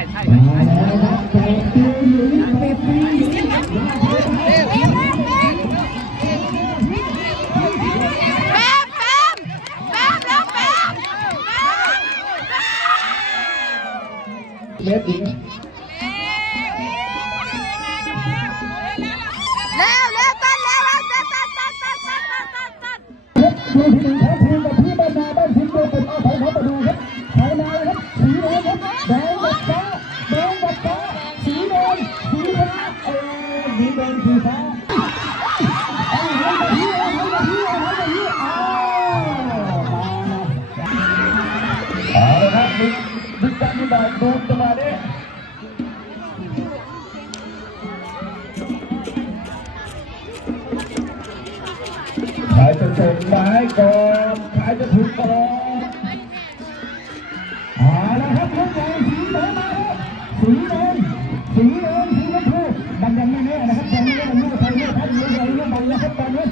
ช่ใช่ใช่เล็บหญิงเร็วเร็วตันเร็วเร็วตันตันตันตันตันตัน back boot the body. Thái cho trộn bái còn, thái cho thụt còn. À, đã hấp hấp rồi, xí đó mà đó. Xí lên, xí lên, xí lên thu. Đành đành này nè, đã hấp đành này, đành này, thầy này, thầy này, thầy này, thầy này, hấp đành này.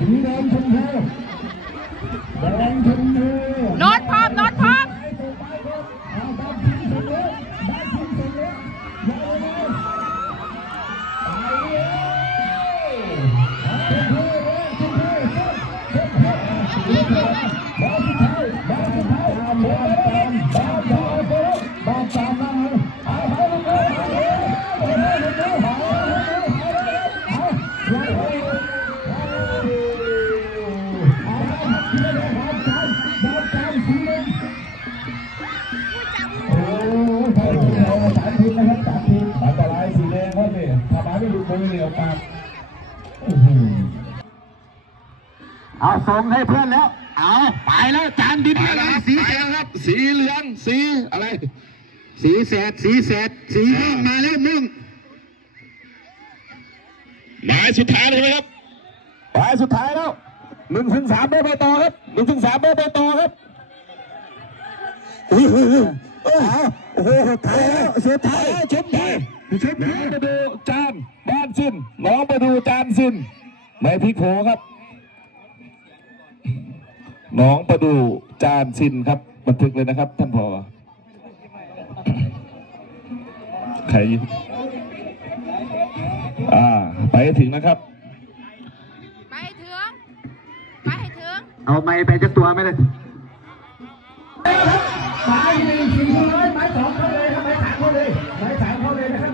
Xí lên, xung thu. Đành xung thu. ามาไม่หลุดมือเนี่ยปากอื้อหือเอาส่งให้เพื่อนแล้ว เอาไปแล้วจานดินไปแล้ว สีแดงครับ สีเหลือง สีอะไร สีแสด สีแสด สีม่วงมาแล้วม่วงหมายสุดท้ายเลยไหมครับหมายสุดท้ายแล้วหนึ่งถึงสามเบอร์ไปต่อครับหนึ่งถึงสามเบอร์ไปต่อครับอุ้ยอุ้ยอุ้ยเอ้ยโอ้โหสุดท้ายแล้วสุดท้ายแล้วชมดี ชมดีมาดูจานบ้านสิ้นน้องมาดูจานสิ้นไม่พลิกโผครับน้องประดูจานสินครับบันทึกเลยนะครับ ท่านพอใครอ่าไปให้ถึงนะครับ ไปถึง ไปถึง เอาไม้ไปจักตัวไม่ได้ ไม้หนึ่งสี่เข้าเลยไม้สองเข้าเลยครับไม้สามเข้าเลยไม้สามเข้าเลยนะครับ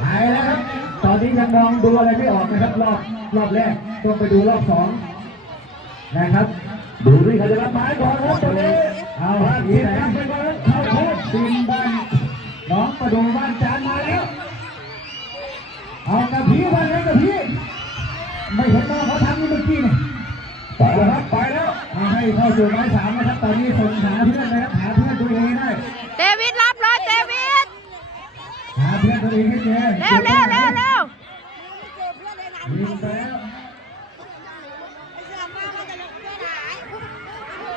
ไปแล้วครับ ตอนนี้ ยังมองดูอะไรไม่ออกนะครับรอบรอบแรกต้องไปดูรอบสองนะครับดูด้วยเขาจะรับไม้ก่อนครับตอนนี้เอาทีไหนไปก่อนเข้าโค้ชทีมบ้านน้องประดูบ้านจานมาแล้วเอากระพี้มาแล้วกระพี้ไม่เห็นน้องเขาทำนี่เมื่อกี้นี่ไปแล้วครับไปแล้วเอาให้เข้าสู่ไม้สามนะครับตอนนี้ส่งหาเพื่อนนะครับหาเพื่อนตัวเองให้ได้เดวิดรับเลยเดวิดหาเพื่อนตัวเองให้เจอเร็วเร็วเร็วเร็ว ยิงไปแล้ว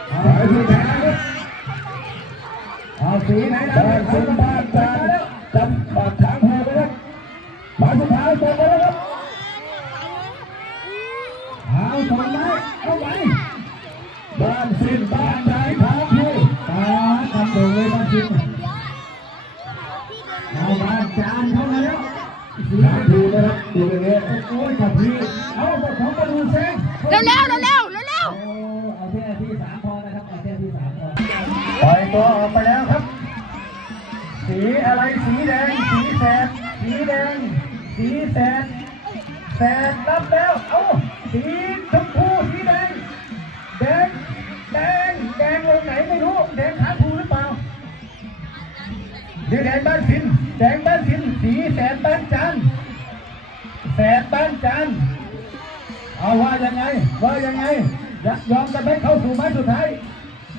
เอาไป ที่ไหนครับเอาสีไหนนะบ้านสีบ้านจานจำปากทางแพรไปแล้วหมาย สีแดง สีแสดแสดรับแล้ว เอ้า สีชมพู สีแดง แดง แดง แดงลงไหนไม่รู้ แดงขาทูหรือเปล่าเดี๋ยวแดงบ้านสิน แดงบ้านสิน สีแสดบ้านจันทร์แสดบ้านจันทร์เอาว่ายังไง ว่ายังไงยยอมกันไหมเข้าสู่ไม้สุดท้าย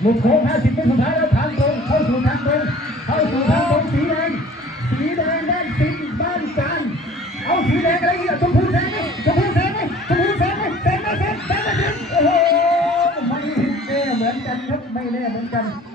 หมุนโค้งห้าสิบเป็นสุดท้ายแล้วทางตรงเข้าสู่ทางตรงเข้าสู่ทางตรงสีแดงสีแดงแด้านสิ Thank you.